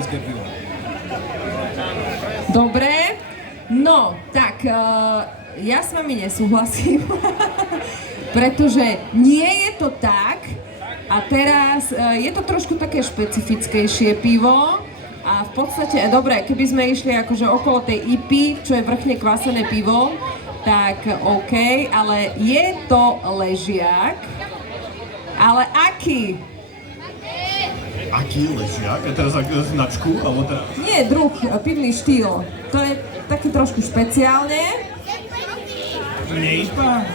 slovenské pivo. Dobre, no, tak ja s vami nesúhlasím, pretože nie je to tak a teraz je to trošku také špecifickejšie pivo a v podstate, dobre, keby sme išli akože okolo tej IPy, čo je vrchne kvasené pivo, tak OK, ale je to ležiak, ale aký? Aký ležiak? Je teraz značku? Alebo teda... Nie, druh, pivný štýl. To je taký trošku špeciálne. Nie IPA?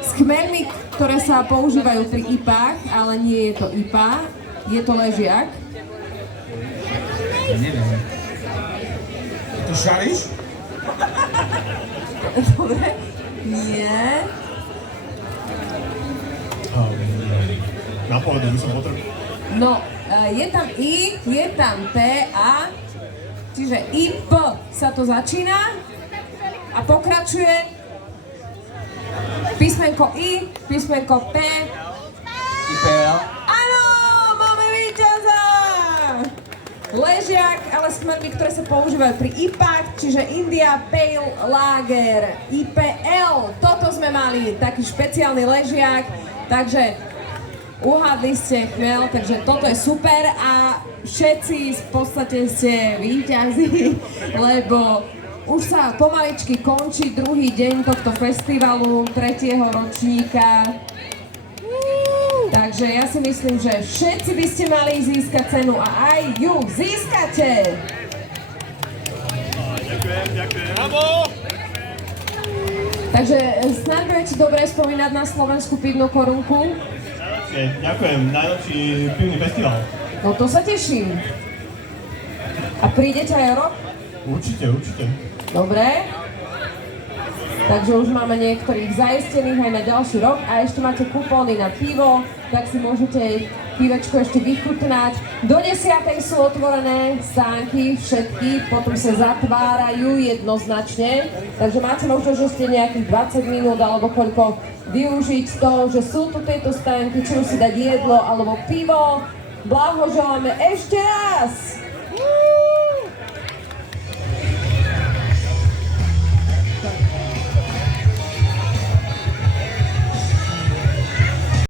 S chmermi, ktoré sa používajú pri IPách, ale nie je to IPA, je to ležiak. Neviem. To šariš? Dobre, nie. Napovedem som potrebu. No, je tam I, je tam T, A, čiže IP sa to začína a pokračuje písmenko I, písmenko P. IPL. Áno, máme víťaza! Ležiak, ale s chmermi, ktoré sa používajú pri IPách, čiže India Pale Lager, IPL. Toto sme mali, taký špeciálny ležiak, takže uhádli ste chmel, takže toto je super a všetci v podstate ste víťazi, lebo už sa pomaličky končí druhý deň tohto festivalu, 3. ročníka. Takže ja si myslím, že všetci by ste mali získať cenu a aj ju získate! Ďakujem. Bravo! Takže snáď budete dobre spomínať na slovenskú pivnú korunku. Ďakujem, najlepší pivný festival. No to sa teším. A prídete aj o rok? Určite. Dobre. Takže už máme niektorých zaistených aj na ďalší rok a ešte máte kupóny na pivo, tak si môžete pivečko ešte vychutnať. Do 10. sú otvorené stánky, všetky, potom sa zatvárajú jednoznačne, takže máte možno, že ste nejakých 20 minút alebo koľko využiť to, že sú tu tieto stánky, či už si dať jedlo alebo pivo. Blahoželáme ešte raz!